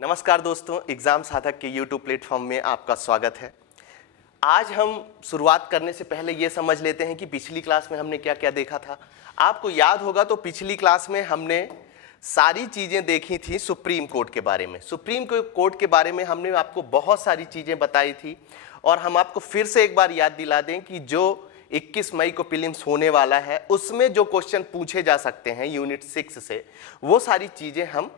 नमस्कार दोस्तों, एग्ज़ाम साधक के YouTube प्लेटफॉर्म में आपका स्वागत है। आज हम शुरुआत करने से पहले ये समझ लेते हैं कि पिछली क्लास में हमने क्या क्या देखा था। आपको याद होगा तो पिछली क्लास में हमने सारी चीज़ें देखी थी सुप्रीम कोर्ट के बारे में। सुप्रीम कोर्ट के बारे में हमने आपको बहुत सारी चीज़ें बताई थी और हम आपको फिर से एक बार याद दिला दें कि जो 21 मई को प्रीलिम्स होने वाला है उसमें जो क्वेश्चन पूछे जा सकते हैं यूनिट 6 से, वो सारी चीज़ें हम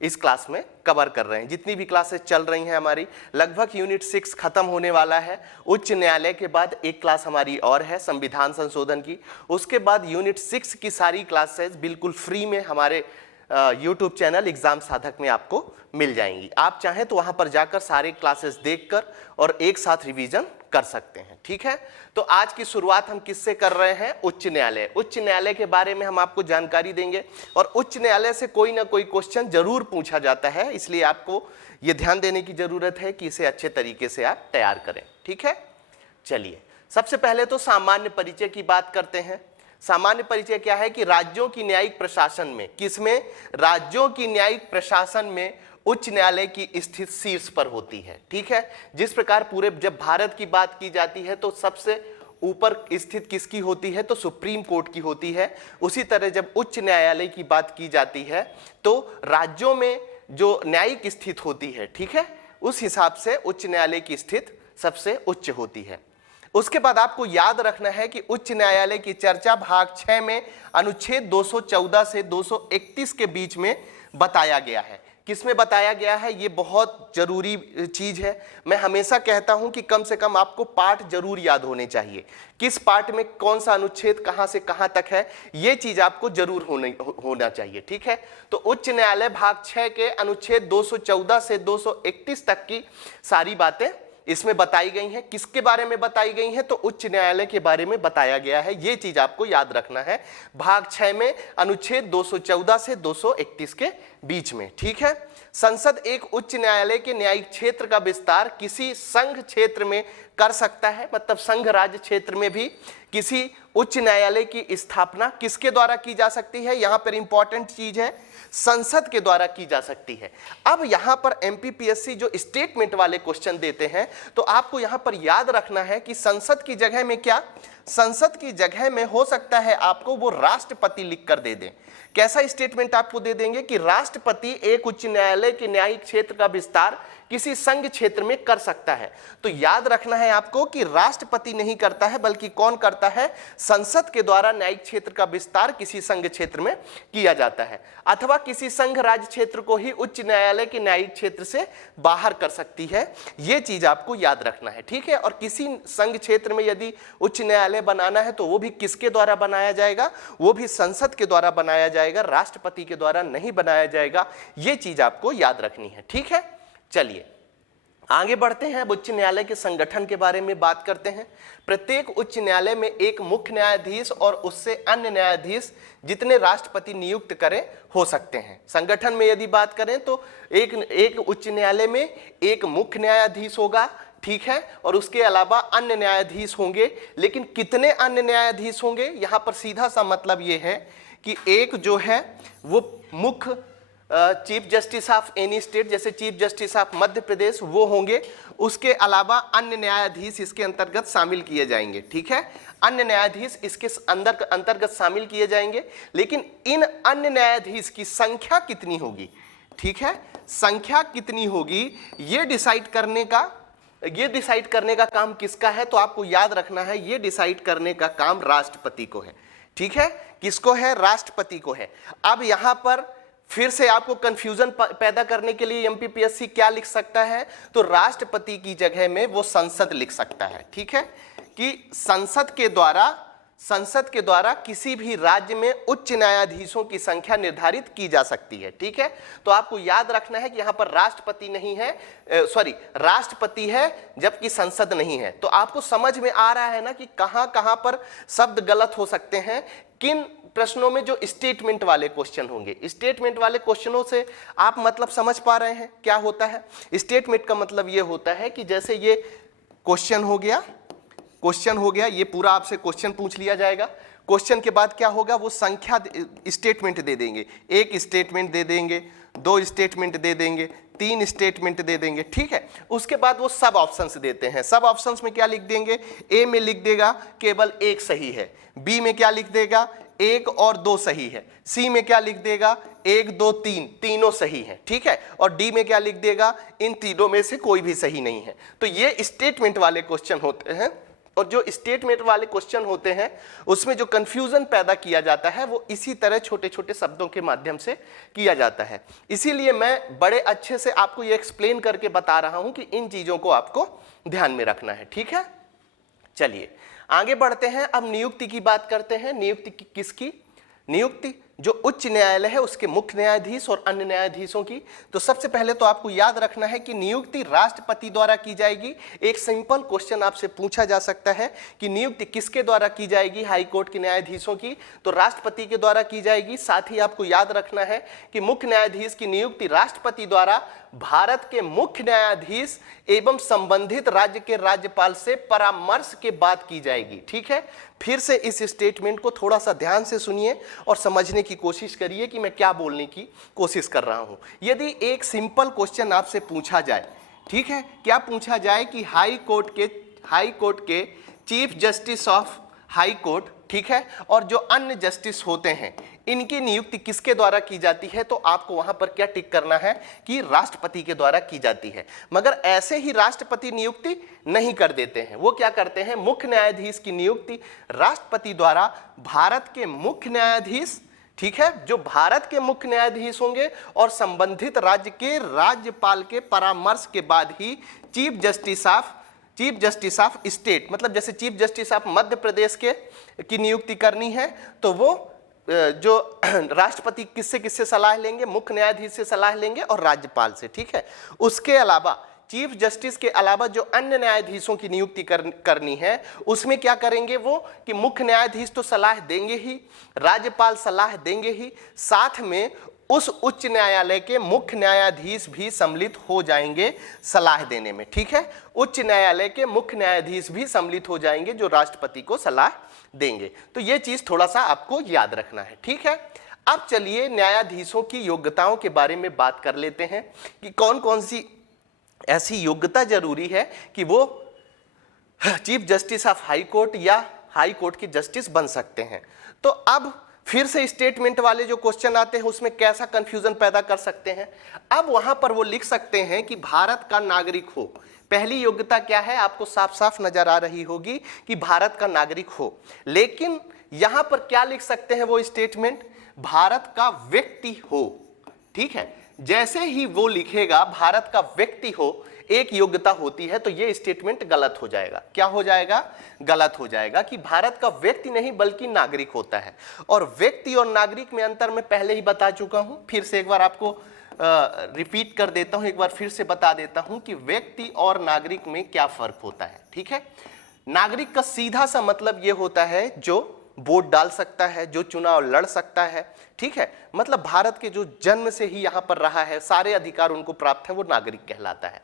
इस क्लास में कवर कर रहे हैं। जितनी भी क्लासेस चल रही हैं हमारी, लगभग यूनिट 6 खत्म होने वाला है। उच्च न्यायालय के बाद एक क्लास हमारी और है संविधान संशोधन की। उसके बाद यूनिट 6 की सारी क्लासेस बिल्कुल फ्री में हमारे यूट्यूब चैनल एग्जाम साधक में आपको मिल जाएंगी। आप चाहें तो वहां पर जाकर सारे क्लासेस देखकर और एक साथ रिवीजन कर सकते हैं। ठीक है, तो आज की शुरुआत हम किससे कर रहे हैं? उच्च न्यायालय। उच्च न्यायालय के बारे में हम आपको जानकारी देंगे और उच्च न्यायालय से कोई ना कोई क्वेश्चन जरूर पूछा जाता है, इसलिए आपको यह ध्यान देने की जरूरत है कि इसे अच्छे तरीके से आप तैयार करें। ठीक है, चलिए सबसे पहले तो सामान्य परिचय की बात करते हैं। सामान्य परिचय क्या है कि राज्यों की न्यायिक प्रशासन में, किसमें? राज्यों की न्यायिक प्रशासन में उच्च न्यायालय की स्थिति शीर्ष पर होती है। ठीक है, जिस प्रकार पूरे जब भारत की बात की जाती है तो सबसे ऊपर स्थित किसकी होती है? तो सुप्रीम कोर्ट की होती है। उसी तरह जब उच्च न्यायालय की बात की जाती है तो राज्यों में जो न्यायिक स्थिति होती है, ठीक है, उस हिसाब से उच्च न्यायालय की स्थिति सबसे उच्च होती है। उसके बाद आपको याद रखना है कि उच्च न्यायालय की चर्चा भाग 6 में अनुच्छेद 214 से 231 के बीच में बताया गया है। किसमें बताया गया है? ये बहुत जरूरी चीज है। मैं हमेशा कहता हूं कि कम से कम आपको पार्ट जरूर याद होने चाहिए। किस पार्ट में कौन सा अनुच्छेद कहां से कहां तक है, ये चीज आपको जरूर होना चाहिए। ठीक है, तो उच्च न्यायालय भाग 6 के अनुच्छेद 214 से 231 तक की सारी बातें इसमें बताई गई हैं। किसके बारे में बताई गई हैं? तो उच्च न्यायालय के बारे में बताया गया है। ये चीज आपको याद रखना है। भाग 6 में अनुच्छेद 214 से 231 के बीच में। ठीक है, संसद एक उच्च न्यायालय के न्यायिक क्षेत्र का विस्तार किसी संघ क्षेत्र में कर सकता है। मतलब संघ राज्य क्षेत्र में भी किसी उच्च न्यायालय की स्थापना किसके द्वारा की जा सकती है? यहां पर इंपॉर्टेंट चीज है, संसद के द्वारा की जा सकती है। अब यहां पर एमपीपीएससी जो स्टेटमेंट वाले क्वेश्चन देते हैं तो आपको यहां पर याद रखना है कि संसद की जगह में क्या, संसद की जगह में हो सकता है आपको वो राष्ट्रपति लिख कर दे दें। कैसा स्टेटमेंट आपको दे देंगे कि राष्ट्रपति एक उच्च न्यायालय के न्यायिक क्षेत्र का विस्तार किसी संघ क्षेत्र में कर सकता है। तो याद रखना है आपको कि राष्ट्रपति नहीं करता है, बल्कि कौन करता है? संसद के द्वारा न्यायिक क्षेत्र का विस्तार किसी संघ क्षेत्र में किया जाता है, अथवा किसी संघ राज्य क्षेत्र को ही उच्च न्यायालय के न्यायिक क्षेत्र से बाहर कर सकती है। यह चीज आपको याद रखना है। ठीक है, और किसी संघ क्षेत्र में यदि उच्च न्यायालय बनाना है तो वो भी किसके द्वारा बनाया जाएगा? वो भी संसद के द्वारा बनाया जाएगा, राष्ट्रपति के द्वारा नहीं बनाया जाएगा। यह चीज आपको याद रखनी है। ठीक है, चलिए आगे बढ़ते हैं। अब उच्च न्यायालय के संगठन के बारे में बात करते हैं। प्रत्येक उच्च न्यायालय में एक मुख्य न्यायाधीश और उससे अन्य न्यायाधीश जितने राष्ट्रपति नियुक्त करें हो सकते हैं। संगठन में यदि बात करें तो एक उच्च न्यायालय में एक मुख्य न्यायाधीश होगा, ठीक है, और उसके अलावा अन्य न्यायाधीश होंगे। लेकिन कितने अन्य न्यायाधीश होंगे? यहां पर सीधा सा मतलब यह है कि एक जो है वो मुख्य chief justice of any state, जैसे chief justice of Madhya Pradesh, वो होंगे। उसके अलावा अन्य न्यायाधीश इसके अंतर्गत शामिल किए जाएंगे। ठीक है, अन्य न्यायाधीश इसके अंतर्गत शामिल किए जाएंगे। लेकिन इन अन्य न्यायाधीश की संख्या कितनी होगी? ठीक है, संख्या कितनी होगी ये डिसाइड करने का काम किसका है? तो आपको याद रखना है, ये डिसाइड करने का काम राष्ट्रपति को है। ठीक है, किसको है? राष्ट्रपति को है। अब यहां पर फिर से आपको कंफ्यूजन पैदा करने के लिए एमपीपीएससी क्या लिख सकता है? तो राष्ट्रपति की जगह में वो संसद लिख सकता है। ठीक है, कि संसद के द्वारा किसी भी राज्य में उच्च न्यायाधीशों की संख्या निर्धारित की जा सकती है। ठीक है, तो आपको याद रखना है कि यहां पर राष्ट्रपति नहीं है, राष्ट्रपति है जबकि संसद नहीं है। तो आपको समझ में आ रहा है ना कि कहां कहां पर शब्द गलत हो सकते हैं, किन प्रश्नों में जो स्टेटमेंट वाले क्वेश्चन होंगे। स्टेटमेंट वाले क्वेश्चनों से आप मतलब समझ पा रहे हैं क्या होता है? स्टेटमेंट का मतलब यह होता है कि जैसे ये क्वेश्चन हो गया, ये पूरा आपसे क्वेश्चन पूछ लिया जाएगा। क्वेश्चन के बाद क्या होगा, वो संख्या स्टेटमेंट दे देंगे, एक स्टेटमेंट दे देंगे, दो स्टेटमेंट दे देंगे, तीन स्टेटमेंट दे देंगे, ठीक है। उसके बाद वो सब ऑप्शंस देते हैं। सब ऑप्शंस में क्या लिख देंगे, ए में लिख देगा केवल एक सही है, बी में क्या लिख देगा, एक और दो सही है, सी में क्या लिख देगा, एक दो तीन, तीनों सही है, ठीक है, और डी में क्या लिख देगा, इन तीनों में से कोई भी सही नहीं है। तो ये स्टेटमेंट वाले क्वेश्चन होते हैं, और जो स्टेटमेंट वाले क्वेश्चन होते हैं उसमें जो कंफ्यूजन पैदा किया जाता है वो इसी तरह छोटे छोटे शब्दों के माध्यम से किया जाता है। इसीलिए मैं बड़े अच्छे से आपको ये एक्सप्लेन करके बता रहा हूं कि इन चीजों को आपको ध्यान में रखना है, ठीक है। चलिए आगे बढ़ते हैं, अब नियुक्ति की बात करते हैं। नियुक्ति किसकी, नियुक्ति जो उच्च न्यायालय है उसके मुख्य न्यायाधीश और अन्य न्यायाधीशों की। तो सबसे पहले तो आपको याद रखना है कि नियुक्ति राष्ट्रपति द्वारा की जाएगी। एक सिंपल क्वेश्चन आपसे पूछा जा सकता है कि नियुक्ति किसके द्वारा की जाएगी, हाई कोर्ट के न्यायाधीशों की, तो राष्ट्रपति के द्वारा की जाएगी। साथ ही आपको याद रखना है कि मुख्य न्यायाधीश की नियुक्ति राष्ट्रपति द्वारा भारत के मुख्य न्यायाधीश एवं संबंधित राज्य के राज्यपाल से परामर्श के बाद की जाएगी, ठीक है। फिर से इस स्टेटमेंट को थोड़ा सा ध्यान से सुनिए और समझने की कोशिश करिए कि मैं क्या बोलने की कोशिश कर रहा हूं। यदि एक सिंपल क्वेश्चन आपसे पूछा जाए, ठीक है, क्या पूछा जाए कि हाई कोर्ट के chief justice of high court, ठीक है, और जो अन्य जस्टिस होते हैं इनकी नियुक्ति किसके द्वारा की जाती है, तो आपको वहां पर क्या टिक करना है कि राष्ट्रपति के द्वारा की जाती है। मगर ऐसे ही राष्ट्रपति नियुक्ति नहीं कर देते हैं, वो क्या करते हैं, मुख्य न्यायाधीश की नियुक्ति राष्ट्रपति द्वारा भारत के मुख्य न्यायाधीश, ठीक है, जो भारत के मुख्य न्यायाधीश होंगे और संबंधित राज्य के राज्यपाल के परामर्श के बाद ही चीफ जस्टिस ऑफ स्टेट, मतलब जैसे chief justice of Madhya Pradesh की नियुक्ति करनी है तो वो जो राष्ट्रपति किससे सलाह लेंगे, मुख्य न्यायाधीश से सलाह लेंगे और राज्यपाल से, ठीक है। उसके अलावा चीफ जस्टिस के अलावा जो अन्य न्यायाधीशों की नियुक्ति करनी है उसमें क्या करेंगे वो कि मुख्य न्यायाधीश तो सलाह देंगे ही, राज्यपाल सलाह देंगे ही, साथ में उस उच्च न्यायालय के मुख्य न्यायाधीश भी सम्मिलित हो जाएंगे सलाह देने में, ठीक है। उच्च न्यायालय के मुख्य न्यायाधीश भी सम्मिलित हो जाएंगे जो राष्ट्रपति को सलाह देंगे। तो ये चीज थोड़ा सा आपको याद रखना है, ठीक है। अब चलिए न्यायाधीशों की योग्यताओं के बारे में बात कर लेते हैं कि कौन कौन सी ऐसी योग्यता जरूरी है कि वो chief justice of high court या हाई कोर्ट के जस्टिस बन सकते हैं। तो अब फिर से स्टेटमेंट वाले जो क्वेश्चन आते हैं उसमें कैसा कंफ्यूजन पैदा कर सकते हैं। अब वहां पर वो लिख सकते हैं कि भारत का नागरिक हो। पहली योग्यता क्या है, आपको साफ साफ नजर आ रही होगी कि भारत का नागरिक हो, लेकिन यहां पर क्या लिख सकते हैं वो स्टेटमेंट, भारत का व्यक्ति हो, ठीक है। जैसे ही वो लिखेगा भारत का व्यक्ति हो एक योग्यता होती है तो ये स्टेटमेंट गलत हो जाएगा। क्या हो जाएगा, गलत हो जाएगा कि भारत का व्यक्ति नहीं बल्कि नागरिक होता है। और व्यक्ति और नागरिक में अंतर मैं पहले ही बता चुका हूं, फिर से एक बार आपको रिपीट कर देता हूं, एक बार फिर से बता देता हूं कि व्यक्ति और नागरिक में क्या फर्क होता है, ठीक है। नागरिक का सीधा सा मतलब ये होता है जो वोट डाल सकता है, जो चुनाव लड़ सकता है, ठीक है, मतलब भारत के जो जन्म से ही यहां पर रहा है, सारे अधिकार उनको प्राप्त है, वो नागरिक कहलाता है।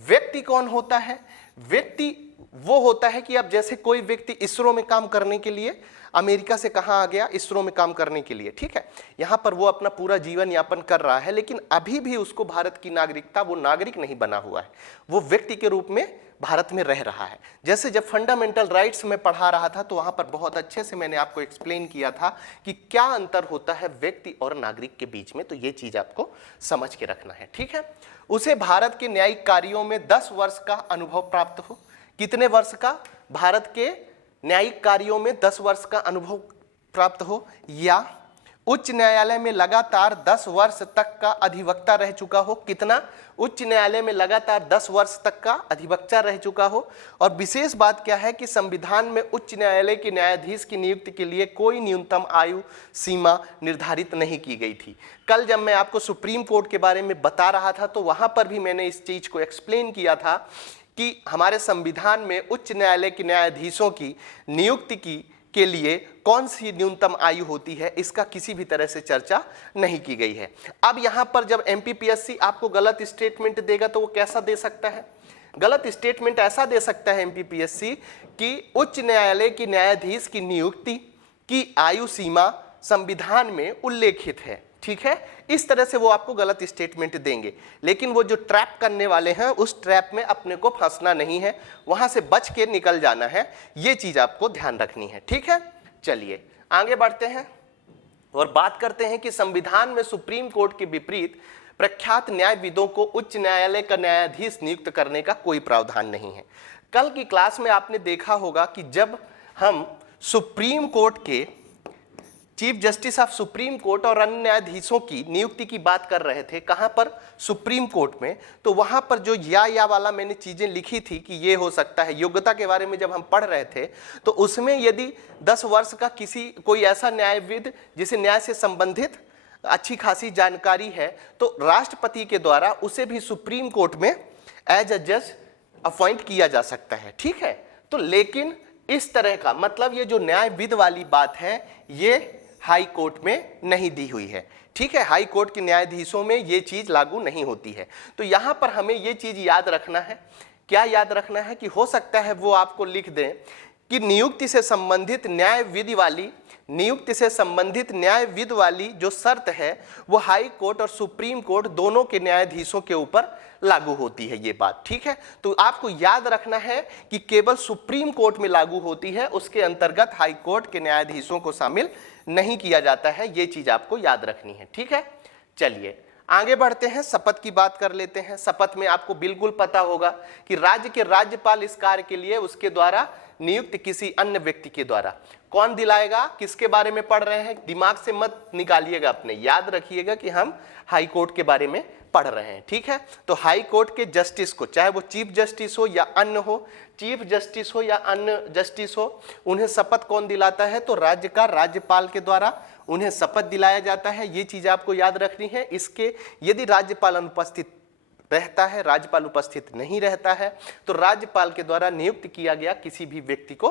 व्यक्ति कौन होता है, व्यक्ति वो होता है कि अब जैसे कोई व्यक्ति इसरो में काम करने के लिए अमेरिका से कहां आ गया, इसरो में काम करने के लिए, ठीक है, यहां पर वो अपना पूरा जीवन यापन कर रहा है, लेकिन अभी भी उसको भारत की नागरिकता, वो नागरिक नहीं बना हुआ है, वो व्यक्ति के रूप में भारत में रह रहा है। जैसे जब फंडामेंटल राइट्स में पढ़ा रहा था तो वहां पर बहुत अच्छे से मैंने आपको एक्सप्लेन किया था कि क्या अंतर होता है व्यक्ति और नागरिक के बीच में, तो ये चीज आपको समझ के रखना है, ठीक है। उसे भारत के न्यायिक कार्यों में 10 वर्ष का अनुभव प्राप्त हो। कितने वर्ष का, भारत के न्यायिक कार्यों में 10 वर्ष का अनुभव प्राप्त हो, या उच्च न्यायालय में लगातार 10 वर्ष तक का अधिवक्ता रह चुका हो। कितना, उच्च न्यायालय में लगातार 10 वर्ष तक का अधिवक्ता रह चुका हो। और विशेष बात क्या है कि संविधान में उच्च न्यायालय के न्यायाधीश की नियुक्ति के लिए कोई न्यूनतम आयु सीमा निर्धारित नहीं की गई थी। कल जब मैं आपको सुप्रीम कोर्ट के बारे में बता रहा था तो वहां पर भी मैंने इस चीज को एक्सप्लेन किया था कि हमारे संविधान में उच्च न्यायालय के न्यायाधीशों की नियुक्ति के लिए कौन सी न्यूनतम आयु होती है, इसका किसी भी तरह से चर्चा नहीं की गई है। अब यहां पर जब एमपीपीएससी आपको गलत स्टेटमेंट देगा तो वो कैसा दे सकता है, गलत स्टेटमेंट ऐसा दे सकता है एमपीपीएससी कि उच्च न्यायालय की न्यायाधीश की नियुक्ति की आयु सीमा संविधान में उल्लेखित है। ठीक है, इस तरह से वो आपको गलत स्टेटमेंट देंगे, लेकिन वो जो ट्रैप करने वाले हैं उस ट्रैप में अपने को फंसना नहीं है, वहां से बच के निकल जाना है, ये चीज आपको ध्यान रखनी है। ठीक है, चलिए आगे बढ़ते हैं और बात करते हैं कि संविधान में सुप्रीम कोर्ट के विपरीत प्रख्यात न्यायविदों को उच्च न्यायालय का न्यायाधीश नियुक्त करने का कोई प्रावधान नहीं है। कल की क्लास में आपने देखा होगा कि जब हम सुप्रीम कोर्ट के chief justice of supreme court और अन्य न्यायाधीशों की नियुक्ति की बात कर रहे थे, कहां पर, सुप्रीम कोर्ट में, तो वहां पर जो या वाला मैंने चीजें लिखी थी कि ये हो सकता है, योग्यता के बारे में जब हम पढ़ रहे थे तो उसमें यदि 10 वर्ष का कोई ऐसा न्यायविद जिसे न्याय से संबंधित अच्छी खासी जानकारी है तो राष्ट्रपति के द्वारा उसे भी सुप्रीम कोर्ट में एज अ जज अपॉइंट किया जा सकता है। ठीक है, तो लेकिन इस तरह का मतलब ये जो न्यायविद वाली बात है ये हाई कोर्ट में नहीं दी हुई है। ठीक है, हाई कोर्ट के न्यायाधीशों में ये चीज लागू नहीं होती है। तो यहां पर हमें ये चीज याद रखना है, क्या याद रखना है कि हो सकता है वो आपको लिख दें कि नियुक्ति से संबंधित न्यायविद वाली जो शर्त है वो हाई कोर्ट और सुप्रीम कोर्ट दोनों के न्यायाधीशों के ऊपर लागू होती है ये बात। ठीक है, तो आपको याद रखना है कि केवल सुप्रीम कोर्ट में लागू होती है, उसके अंतर्गत हाई कोर्ट के न्यायाधीशों को शामिल नहीं किया जाता है, ये चीज आपको याद रखनी है। ठीक है, चलिए आगे बढ़ते हैं, शपथ की बात कर लेते हैं। शपथ में आपको बिल्कुल पता होगा कि राज्य के राज्यपाल इस कार्य के लिए उसके द्वारा नियुक्त किसी अन्य व्यक्ति के द्वारा, कौन दिलाएगा, किसके बारे में पढ़ रहे हैं, दिमाग से मत निकालिएगा, अपने याद रखिएगा कि हम हाई कोर्ट के बारे में पढ़ रहे हैं। ठीक है, तो हाई कोर्ट के जस्टिस को, चाहे वो चीफ जस्टिस हो या अन्य हो, चीफ जस्टिस हो या अन्य जस्टिस हो, उन्हें शपथ कौन दिलाता है, तो राज्य का राज्यपाल के द्वारा उन्हें शपथ दिलाया जाता है। ये चीज आपको याद रखनी है। इसके यदि राज्यपाल अनुपस्थित रहता है, राज्यपाल उपस्थित नहीं रहता है, तो राज्यपाल के द्वारा नियुक्त किया गया किसी भी व्यक्ति को,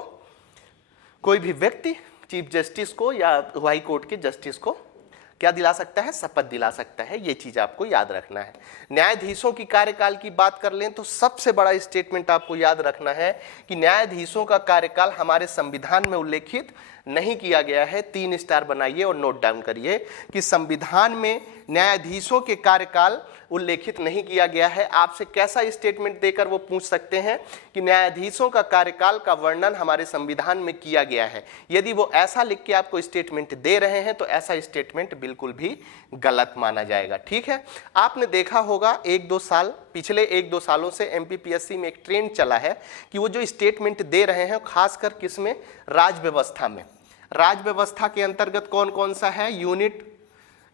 कोई भी व्यक्ति चीफ जस्टिस को या हाई कोर्ट के जस्टिस को क्या दिला सकता है, शपथ दिला सकता है। ये चीज आपको याद रखना है। न्यायाधीशों की कार्यकाल की बात कर लें तो सबसे बड़ा स्टेटमेंट आपको याद रखना है कि न्यायाधीशों का कार्यकाल हमारे संविधान में उल्लेखित नहीं किया गया है। 3 स्टार बनाइए और नोट डाउन करिए कि संविधान में न्यायाधीशों के कार्यकाल उल्लेखित नहीं किया गया है। आपसे कैसा स्टेटमेंट देकर वो पूछ सकते हैं कि न्यायाधीशों का कार्यकाल का वर्णन हमारे संविधान में किया गया है। यदि वो ऐसा लिख के आपको स्टेटमेंट दे रहे हैं तो ऐसा स्टेटमेंट बिल्कुल भी गलत माना जाएगा। ठीक है, आपने देखा होगा पिछले 1-2 सालों से एमपीपीएससी में एक ट्रेंड चला है कि वो जो स्टेटमेंट दे रहे हैं खासकर किसमें, राज व्यवस्था में। राज व्यवस्था के अंतर्गत कौन कौन सा है,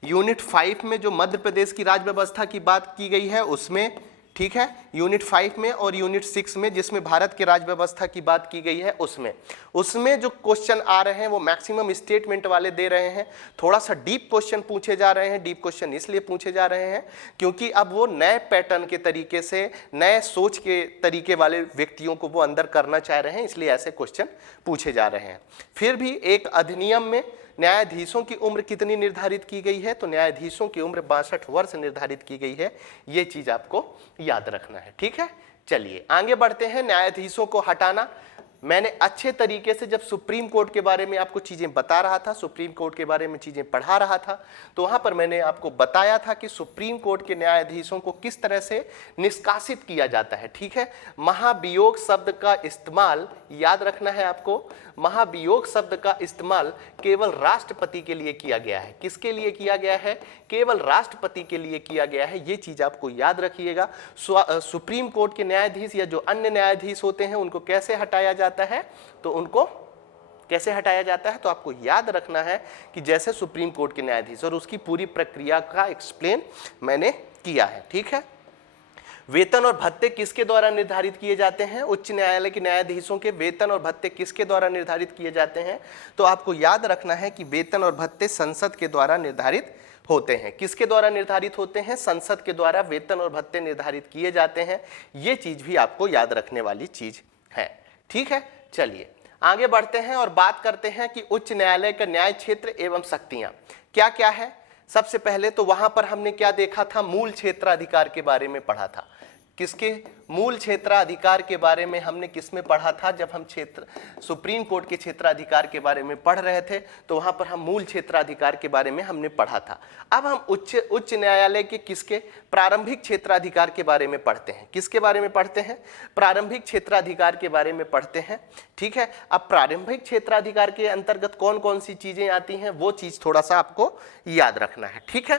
यूनिट 5 में जो मध्य प्रदेश की राज व्यवस्था की बात की गई है उसमें, ठीक है, यूनिट 5 में, और यूनिट 6 में जिसमें भारत की राज व्यवस्था की बात की गई है उसमें जो क्वेश्चन आ रहे हैं वो मैक्सिमम स्टेटमेंट वाले दे रहे हैं। थोड़ा सा डीप क्वेश्चन पूछे जा रहे हैं। डीप क्वेश्चन इसलिए पूछे जा रहे हैं क्योंकि अब वो नए पैटर्न के तरीके से, नए सोच के तरीके वाले व्यक्तियों को वो अंदर करना चाह रहे हैं, इसलिए ऐसे क्वेश्चन पूछे जा रहे हैं। फिर भी एक अधिनियम में न्यायाधीशों की उम्र कितनी निर्धारित की गई है, तो न्यायाधीशों की उम्र 62 वर्ष निर्धारित की गई है। ये चीज आपको याद रखना है। ठीक है, चलिए आगे बढ़ते हैं। न्यायाधीशों को हटाना, मैंने अच्छे तरीके से जब सुप्रीम कोर्ट के बारे में आपको चीजें बता रहा था, सुप्रीम कोर्ट के बारे में चीजें पढ़ा रहा था, तो वहां पर मैंने आपको बताया था कि सुप्रीम कोर्ट के न्यायाधीशों को किस तरह से निष्कासित किया जाता है। ठीक है, महाभियोग शब्द का इस्तेमाल याद रखना है आपको। महाभियोग शब्द का इस्तेमाल केवल राष्ट्रपति के लिए किया गया है। किसके लिए किया गया है, केवल राष्ट्रपति के लिए किया गया है। ये चीज आपको याद रखिएगा। सुप्रीम कोर्ट के न्यायाधीश या जो अन्य न्यायाधीश होते हैं उनको कैसे हटाया जाता है, तो उनको कैसे हटाया जाता है, तो आपको याद रखना है कि जैसे सुप्रीम कोर्ट के न्यायाधीश, और उसकी पूरी प्रक्रिया का एक्सप्लेन मैंने किया है। ठीक है, वेतन और भत्ते किसके द्वारा निर्धारित किए जाते हैं, उच्च न्यायालय के न्यायाधीशों के वेतन और भत्ते किसके द्वारा निर्धारित किए जाते हैं, तो आपको याद रखना है कि वेतन और भत्ते संसद के द्वारा निर्धारित होते हैं। किसके द्वारा निर्धारित होते हैं, संसद के द्वारा वेतन और भत्ते निर्धारित किए जाते हैं। ये चीज भी आपको याद रखने वाली चीज है। ठीक है, चलिए आगे बढ़ते हैं और बात करते हैं कि उच्च न्यायालय का न्याय क्षेत्र एवं शक्तियां क्या क्या है। सबसे पहले तो वहां पर हमने क्या देखा था, मूल क्षेत्राधिकार के बारे में पढ़ा था। किसके मूल क्षेत्राधिकार के बारे में हमने किसमें पढ़ा था? जब हम सुप्रीम कोर्ट के क्षेत्राधिकार के बारे में पढ़ रहे थे तो वहां पर हम मूल क्षेत्राधिकार के बारे में हमने पढ़ा था। अब हम उच्च न्यायालय के किसके प्रारंभिक क्षेत्राधिकार के बारे में पढ़ते हैं। किसके बारे में पढ़ते हैं? प्रारंभिक क्षेत्राधिकार के बारे में पढ़ते हैं। ठीक है, अब प्रारंभिक क्षेत्राधिकार के अंतर्गत कौन कौन सी चीजें आती हैं वो चीज थोड़ा सा आपको याद रखना है। ठीक है,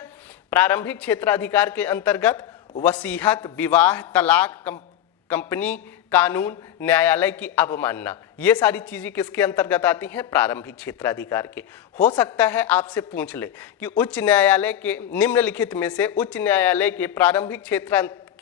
प्रारंभिक क्षेत्राधिकार के अंतर्गत वसीयत, विवाह, तलाक, कंपनी कानून, न्यायालय की अवमानना, ये सारी चीजें किसके अंतर्गत आती हैं? प्रारंभिक क्षेत्राधिकार के। हो सकता है आपसे पूछ ले कि उच्च न्यायालय के निम्नलिखित में से उच्च न्यायालय के प्रारंभिक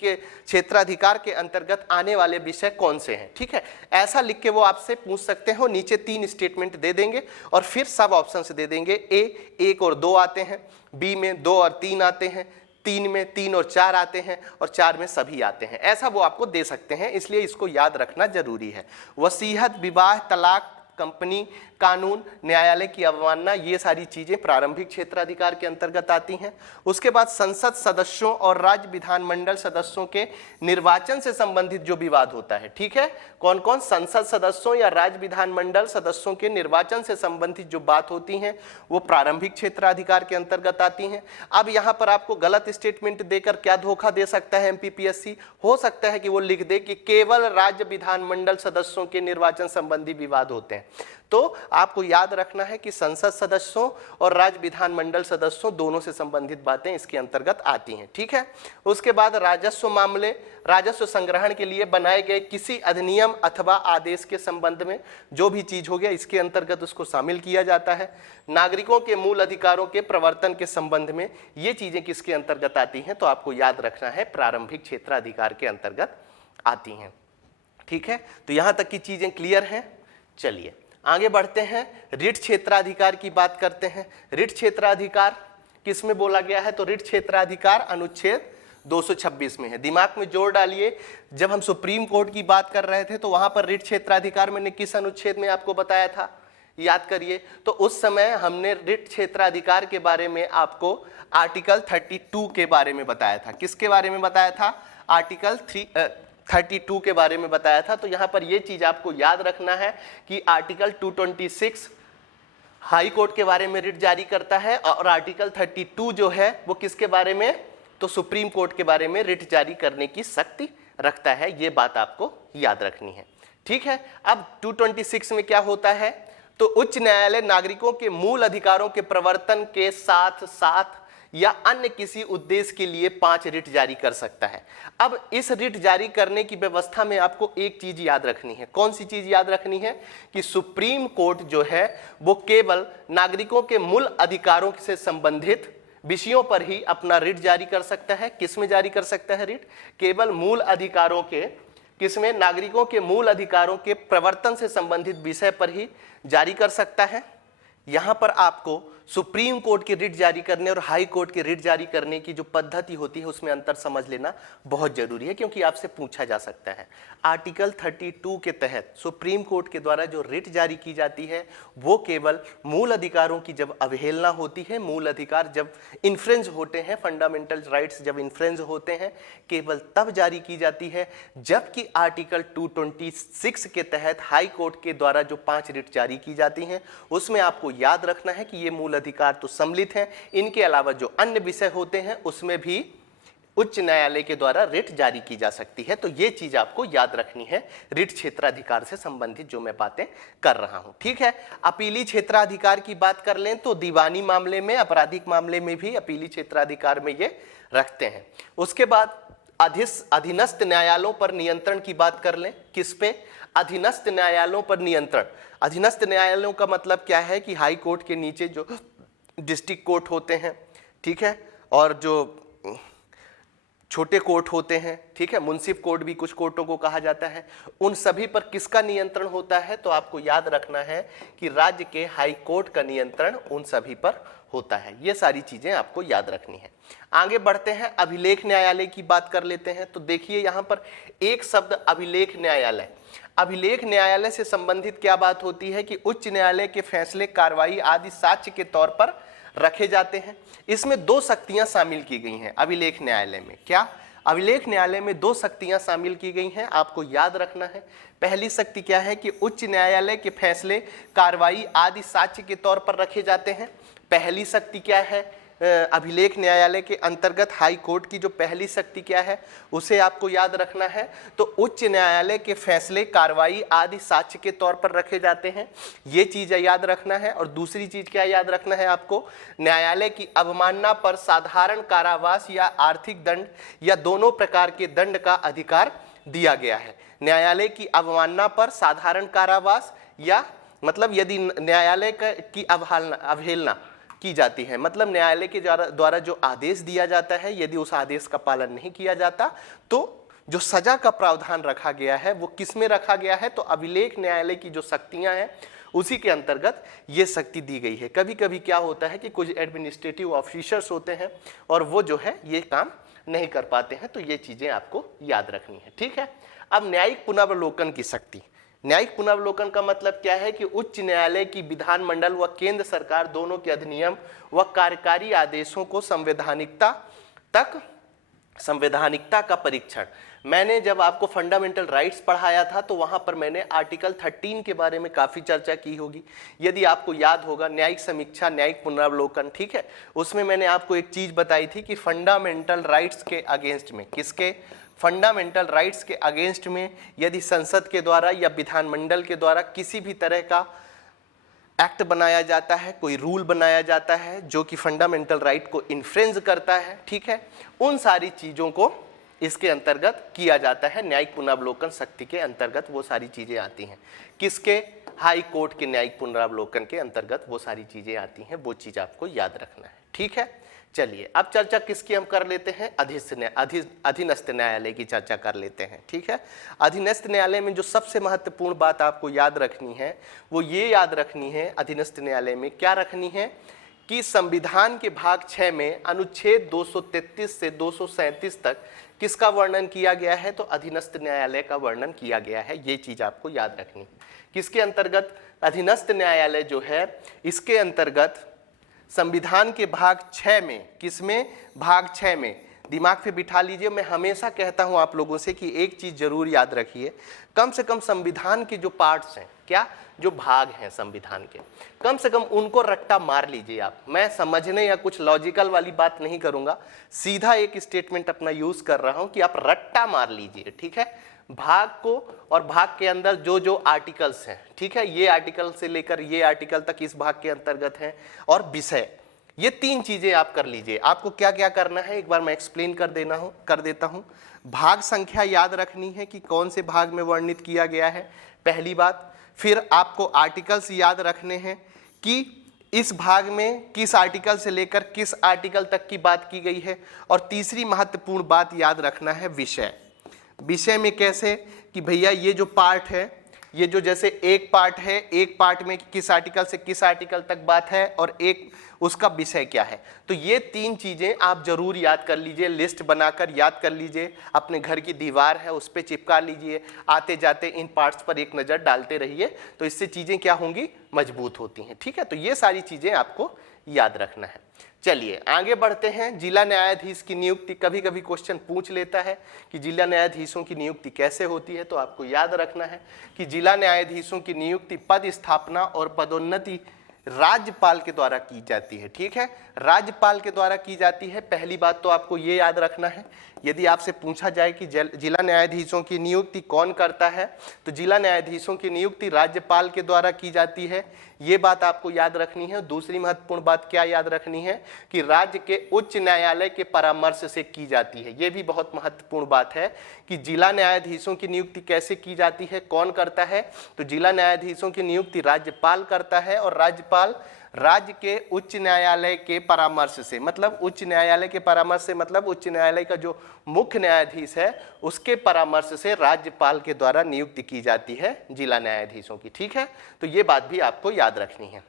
क्षेत्राधिकार के अंतर्गत आने वाले विषय कौन से हैं। ठीक है, ऐसा लिख के वो आपसे पूछ सकते हो। नीचे 3 स्टेटमेंट दे देंगे और फिर सब ऑप्शन दे देंगे। ए 1 और 2 आते हैं, बी में 2 और 3 आते हैं, 3 में 3 और 4 आते हैं और 4 में सभी आते हैं। ऐसा वो आपको दे सकते हैं, इसलिए इसको याद रखना जरूरी है। वसीयत, विवाह, तलाक, कंपनी कानून, न्यायालय की अवमानना, ये सारी चीजें प्रारंभिक क्षेत्राधिकार के अंतर्गत आती हैं। उसके बाद संसद सदस्यों और राज्य विधानमंडल सदस्यों के निर्वाचन से संबंधित जो विवाद होता है। ठीक है, कौन कौन? संसद सदस्यों या राज्य विधानमंडल सदस्यों के निर्वाचन से संबंधित जो बात होती हैं वो प्रारंभिक क्षेत्राधिकार के अंतर्गत आती हैं। अब यहाँ पर आपको गलत स्टेटमेंट देकर क्या धोखा दे सकता है एमपीपीएससी? हो सकता है कि वो लिख दे कि केवल राज्य विधानमंडल सदस्यों के निर्वाचन संबंधी विवाद होते हैं। तो आपको याद रखना है कि संसद सदस्यों और राज्य विधानमंडल सदस्यों दोनों से संबंधित बातें इसके अंतर्गत आती हैं। ठीक है, उसके बाद राजस्व मामले, राजस्व संग्रहण के लिए बनाए गए किसी अधिनियम अथवा आदेश के संबंध में जो भी चीज हो गया इसके अंतर्गत उसको शामिल किया जाता है। नागरिकों के मूल अधिकारों के प्रवर्तन के संबंध में ये चीजें किसके अंतर्गत आती हैं? तो आपको याद रखना है प्रारंभिक क्षेत्राधिकार के अंतर्गत आती हैं। ठीक है, तो यहां तक की चीजें क्लियर हैं। चलिए आगे बढ़ते हैं, रिट क्षेत्राधिकार की बात करते हैं। रिट क्षेत्राधिकार किस में बोला गया है? तो रिट क्षेत्राधिकार अनुच्छेद 226 में है। दिमाग में जोर डालिए, जब हम सुप्रीम कोर्ट की बात कर रहे थे तो वहां पर रिट क्षेत्राधिकार मैंने किस अनुच्छेद में आपको बताया था? याद करिए, तो उस समय हमने रिट क्षेत्राधिकार के बारे में आपको आर्टिकल 32 के बारे में बताया था। किसके बारे में बताया था? आर्टिकल 32 के बारे में बताया था। तो यहां पर यह चीज आपको याद रखना है कि आर्टिकल 226 हाई कोर्ट के बारे में रिट जारी करता है और आर्टिकल 32 जो है वो किसके बारे में? तो सुप्रीम कोर्ट के बारे में रिट जारी करने की शक्ति रखता है। ये बात आपको याद रखनी है। ठीक है, अब 226 में क्या होता है? तो उच्च न्यायालय नागरिकों के मूल अधिकारों के प्रवर्तन के साथ साथ या अन्य किसी उद्देश्य के लिए 5 रिट जारी कर सकता है। अब इस रिट जारी करने की व्यवस्था में आपको एक चीज याद रखनी है। कौन सी चीज याद रखनी है? कि सुप्रीम कोर्ट जो है वो केवल नागरिकों के मूल अधिकारों से संबंधित विषयों पर ही अपना रिट जारी कर सकता है। किसमें जारी कर सकता है रिट? केवल मूल अधिकारों के, किसमें? नागरिकों के मूल अधिकारों के प्रवर्तन से संबंधित विषय पर ही जारी कर सकता है। यहां पर आपको सुप्रीम कोर्ट की रिट जारी करने और हाई कोर्ट की रिट जारी करने की जो पद्धति होती है उसमें अंतर समझ लेना बहुत जरूरी है, क्योंकि आपसे पूछा जा सकता है। आर्टिकल 32 के तहत सुप्रीम कोर्ट के द्वारा जो रिट जारी की जाती है वो केवल मूल अधिकारों की जब अवहेलना होती है, मूल अधिकार जब इन्फ्रेंज होते हैं, फंडामेंटल राइट्स जब इन्फ्रेंज होते हैं, केवल तब जारी की जाती है। जबकि आर्टिकल 226 के तहत हाई कोर्ट के द्वारा जो 5 रिट जारी की जाती हैं उसमें आपको याद रखना है कि ये मूल अधिकार तो सम्मिलित हैं, इनके अलावा जो अन्य विषय होते हैं उसमें भी उच्च न्यायालय के द्वारा रिट जारी की जा सकती है। तो ये चीज आपको याद रखनी है रिट क्षेत्राधिकार से संबंधित जो मैं बातें कर रहा हूं। ठीक है, अपीली क्षेत्राधिकार की बात कर लें तो दीवानी मामले में, आपराधिक मामले में भी अपीली क्षेत्राधिकार में ये रखते हैं। उसके बाद अधीनस्थ न्यायालयों पर नियंत्रण की बात कर लें। किस पे? अधीनस्थ न्यायालयों पर नियंत्रण। अधीनस्थ न्यायालयों का मतलब क्या है? कि हाई कोर्ट के नीचे जो डिस्ट्रिक्ट कोर्ट होते हैं, ठीक है, और जो छोटे कोर्ट होते हैं, ठीक है, मुंसिफ कोर्ट भी कुछ कोर्टों को कहा जाता है, उन सभी पर किसका नियंत्रण होता है? तो आपको याद रखना है कि राज्य के हाई कोर्ट का नियंत्रण उन सभी पर होता है। ये सारी चीजें आपको याद रखनी है। आगे बढ़ते हैं, अभिलेख न्यायालय की बात कर लेते हैं। तो देखिए यहां पर एक शब्द अभिलेख न्यायालय। अभिलेख न्यायालय से संबंधित क्या बात होती है? कि उच्च न्यायालय के फैसले, कार्रवाई आदि साक्ष्य के तौर पर रखे जाते हैं। इसमें 2 शक्तियां शामिल की गई हैं अभिलेख न्यायालय में। क्या? अभिलेख न्यायालय में 2 शक्तियां शामिल की गई हैं, आपको याद रखना है। पहली शक्ति क्या है कि उच्च न्यायालय के फैसले, कार्रवाई आदि साक्ष्य के तौर पर रखे जाते हैं। पहली शक्ति क्या है अभिलेख न्यायालय के अंतर्गत हाई कोर्ट की जो पहली शक्ति क्या है उसे आपको याद रखना है। तो उच्च न्यायालय के फैसले, कार्रवाई आदि साक्ष्य के तौर पर रखे जाते हैं, ये चीज़ याद रखना है। और दूसरी चीज़ क्या याद रखना है आपको, न्यायालय की अवमानना पर साधारण कारावास या आर्थिक दंड या दोनों प्रकार के दंड का अधिकार दिया गया है। न्यायालय की अवमानना पर साधारण कारावास या मतलब यदि न्यायालय की अवहेलना की जाती है, मतलब न्यायालय के द्वारा जो आदेश दिया जाता है यदि उस आदेश का पालन नहीं किया जाता तो जो सजा का प्रावधान रखा गया है वो किस में रखा गया है, तो अभिलेख न्यायालय की जो शक्तियां हैं उसी के अंतर्गत ये शक्ति दी गई है। कभी कभी क्या होता है कि कुछ एडमिनिस्ट्रेटिव ऑफिसर्स होते हैं और वो जो है ये काम नहीं कर पाते हैं, तो ये चीजें आपको याद रखनी है, ठीक है। अब न्यायिक पुनर्वलोकन की शक्ति। न्यायिक पुनर्वलोकन का मतलब क्या है कि उच्च न्यायालय की विधानमंडल व केंद्र सरकार दोनों के अधिनियम व कार्यकारी आदेशों को संवैधानिकता का परीक्षण। मैंने जब आपको फंडामेंटल राइट्स पढ़ाया था तो वहां पर मैंने आर्टिकल 13 के बारे में काफी चर्चा की होगी, यदि आपको याद होगा, न्यायिक समीक्षा, न्यायिक पुनर्वलोकन, ठीक है। उसमें मैंने आपको एक चीज बताई थी कि फंडामेंटल राइट्स के अगेंस्ट में, किसके, फंडामेंटल राइट्स के अगेंस्ट में यदि संसद के द्वारा या विधानमंडल के द्वारा किसी भी तरह का एक्ट बनाया जाता है, कोई रूल बनाया जाता है जो कि फंडामेंटल राइट को इन्फ्रिंज करता है, ठीक है, उन सारी चीज़ों को इसके अंतर्गत किया जाता है। न्यायिक पुनर्वलोकन शक्ति के अंतर्गत वो सारी चीज़ें आती हैं। किसके, हाई कोर्ट के न्यायिक पुनर्वलोकन के अंतर्गत वो सारी चीज़ें आती हैं, वो चीज़ आपको याद रखना है, ठीक है। चलिए अब चर्चा किसकी हम कर लेते हैं, अधीनस्थ न्यायालय की चर्चा कर लेते हैं, ठीक है। अधीनस्थ न्यायालय में जो सबसे महत्वपूर्ण बात आपको याद रखनी है वो ये याद रखनी है, अधीनस्थ न्यायालय में क्या रखनी है कि संविधान के भाग 6 में अनुच्छेद 233 से 237 तक किसका वर्णन किया गया है, तो अधीनस्थ न्यायालय का वर्णन किया गया है। ये चीज आपको याद रखनी है। किसके अंतर्गत, अधीनस्थ न्यायालय जो है इसके अंतर्गत संविधान के भाग 6 में, किसमें, भाग 6 में, दिमाग पे बिठा लीजिए। मैं हमेशा कहता हूं आप लोगों से कि एक चीज जरूर याद रखिए, कम से कम संविधान के जो पार्ट्स हैं, क्या, जो भाग हैं संविधान के, कम से कम उनको रट्टा मार लीजिए आप। मैं समझने या कुछ लॉजिकल वाली बात नहीं करूंगा, सीधा एक स्टेटमेंट अपना यूज कर रहा हूं कि आप रट्टा मार लीजिए, ठीक है, भाग को, और भाग के अंदर जो जो आर्टिकल्स हैं, ठीक है, ये आर्टिकल से लेकर ये आर्टिकल तक इस भाग के अंतर्गत हैं, और विषय, ये 3 चीजें आप कर लीजिए। आपको क्या क्या करना है एक बार मैं एक्सप्लेन कर देता हूं। भाग संख्या याद रखनी है कि कौन से भाग में वर्णित किया गया है, पहली बात। फिर आपको आर्टिकल्स याद रखने हैं कि इस भाग में किस आर्टिकल से लेकर किस आर्टिकल तक की बात की गई है। और तीसरी महत्वपूर्ण बात याद रखना है विषय। विषय में कैसे कि भैया ये जो पार्ट है, ये जो जैसे एक पार्ट है, एक पार्ट में किस आर्टिकल से किस आर्टिकल तक बात है और एक उसका विषय क्या है। तो ये 3 चीजें आप जरूर याद कर लीजिए, लिस्ट बनाकर याद कर लीजिए, अपने घर की दीवार है उस पर चिपका लीजिए, आते जाते इन पार्ट्स पर एक नज़र डालते रहिए, तो इससे चीज़ें क्या होंगी, मजबूत होती हैं, ठीक है। तो ये सारी चीज़ें आपको याद रखना है। चलिए आगे बढ़ते हैं। जिला न्यायाधीश की नियुक्ति, कभी कभी क्वेश्चन पूछ लेता है कि जिला न्यायाधीशों की नियुक्ति कैसे होती है, तो आपको याद रखना है कि जिला न्यायाधीशों की नियुक्ति पद स्थापना और पदोन्नति राज्यपाल के द्वारा की जाती है, ठीक है, राज्यपाल के द्वारा की जाती है। पहली बात तो आपको ये याद रखना है, यदि आपसे पूछा जाए कि जिला न्यायाधीशों की नियुक्ति कौन करता है, तो जिला न्यायाधीशों की नियुक्ति राज्यपाल के द्वारा की जाती है, ये बात आपको याद रखनी है। दूसरी महत्वपूर्ण बात क्या याद रखनी है कि राज्य के उच्च न्यायालय के परामर्श से की जाती है। ये भी बहुत महत्वपूर्ण बात है कि जिला न्यायाधीशों की नियुक्ति कैसे की जाती है, कौन करता है, तो जिला न्यायाधीशों की नियुक्ति राज्यपाल करता है, और राज्यपाल राज्य के उच्च न्यायालय के परामर्श से, मतलब उच्च न्यायालय के परामर्श से मतलब उच्च न्यायालय का जो मुख्य न्यायाधीश है उसके परामर्श से राज्यपाल के द्वारा नियुक्ति की जाती है जिला न्यायाधीशों की, ठीक है। तो ये बात भी आपको याद रखनी है।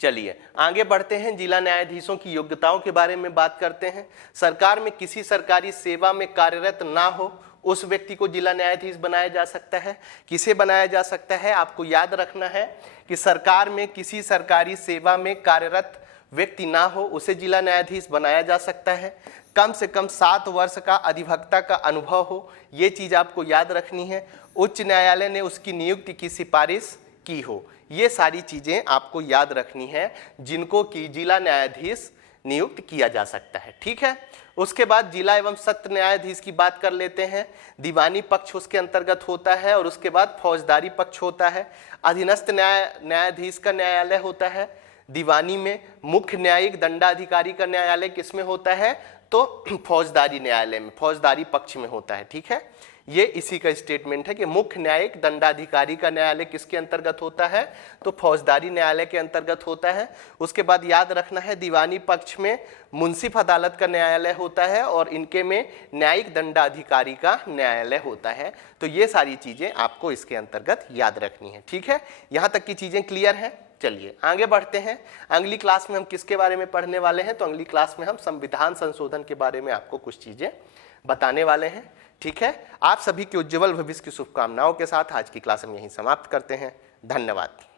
चलिए आगे बढ़ते हैं, जिला न्यायाधीशों की योग्यताओं के बारे में बात करते हैं। सरकार में किसी सरकारी सेवा में कार्यरत ना हो उस व्यक्ति को जिला न्यायाधीश बनाया जा सकता है। किसे बनाया जा सकता है, आपको याद रखना है कि सरकार में किसी सरकारी सेवा में कार्यरत व्यक्ति ना हो उसे जिला न्यायाधीश बनाया जा सकता है। कम से कम 7 वर्ष का अधिवक्ता का अनुभव हो, ये चीज़ आपको याद रखनी है। उच्च न्यायालय ने उसकी नियुक्ति की सिफारिश की हो, ये सारी चीज़ें आपको याद रखनी है जिनको कि जिला न्यायाधीश नियुक्त किया जा सकता है। ठीक है, उसके बाद जिला एवं सत्र न्यायाधीश की बात कर लेते हैं। दीवानी पक्ष उसके अंतर्गत होता है और उसके बाद फौजदारी पक्ष होता है। अधीनस्थ न्यायाधीश का न्यायालय होता है दीवानी में। मुख्य न्यायिक दंडाधिकारी का न्यायालय किसमें होता है, तो फौजदारी न्यायालय में, फौजदारी पक्ष में होता है। ठीक है, ये इसी का स्टेटमेंट है कि मुख्य न्यायिक दंडाधिकारी का न्यायालय किसके अंतर्गत होता है, तो फौजदारी न्यायालय के अंतर्गत होता है। उसके बाद याद रखना है दीवानी पक्ष में मुंसिफ अदालत का न्यायालय होता है और इनके में न्यायिक दंडाधिकारी का न्यायालय होता है। तो ये सारी चीजें आपको इसके अंतर्गत याद रखनी है। ठीक है, यहाँ तक की चीजें क्लियर हैं। चलिए आगे बढ़ते हैं। अगली क्लास में हम किसके बारे में पढ़ने वाले हैं, तो अगली क्लास में हम संविधान संशोधन के बारे में आपको कुछ चीजें बताने वाले हैं। ठीक है, आप सभी के उज्जवल भविष्य की शुभकामनाओं के साथ आज की क्लास हम यहीं समाप्त करते हैं। धन्यवाद।